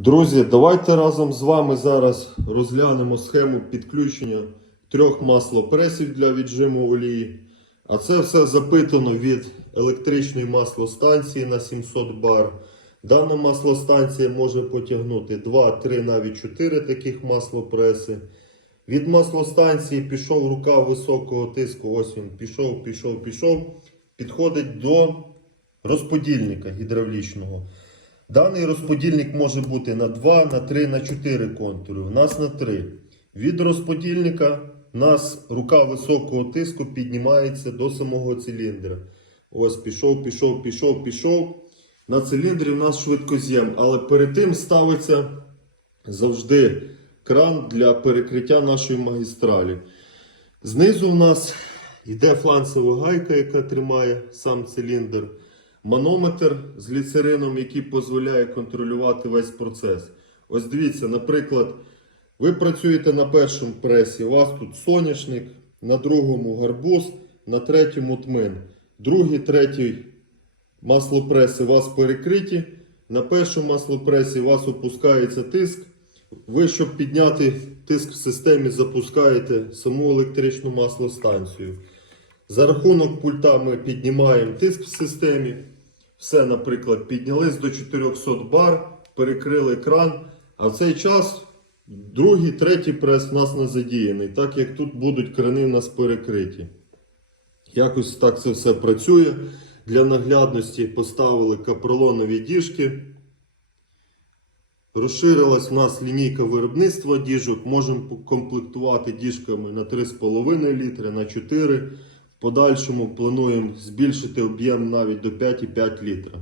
Друзі, давайте разом з вами зараз розглянемо схему підключення трьох маслопресів для віджиму олії. А це все запитано від електричної маслостанції на 700 бар. Дана маслостанція може потягнути 2, 3, навіть 4 таких маслопреси. Від маслостанції пішов рука високого тиску. Ось він пішов, пішов, пішов. Підходить до розподільника гідравлічного. Даний розподільник може бути на 2, на 3, на 4 контури. У нас на 3. Від розподільника у нас рука високого тиску піднімається до самого циліндра. Ось пішов, пішов, пішов, пішов. На циліндрі у нас швидкоз'єм, але перед тим ставиться завжди кран для перекриття нашої магістралі. Знизу у нас йде фланцева гайка, яка тримає сам циліндр. Манометр з ліцерином, який дозволяє контролювати весь процес. Ось дивіться, наприклад, ви працюєте на першому пресі, у вас тут соняшник, на другому гарбуз, на третьому тмин. Другий, третій маслопреси у вас перекриті. На першому маслопресі у вас опускається тиск. Ви, щоб підняти тиск в системі, запускаєте саму електричну маслостанцію. За рахунок пульта ми піднімаємо тиск в системі. Все, наприклад, піднялись до 400 бар, перекрили кран. А в цей час другий, третій прес у нас не задіяний, так як тут будуть крани у нас перекриті. Якось так це все працює. Для наглядності поставили капролонові діжки. Розширилась у нас лінійка виробництва діжок. Можемо комплектувати діжками на 3,5 літри, на 4. Подальшому плануємо збільшити об'єм навіть до 5,5 літра.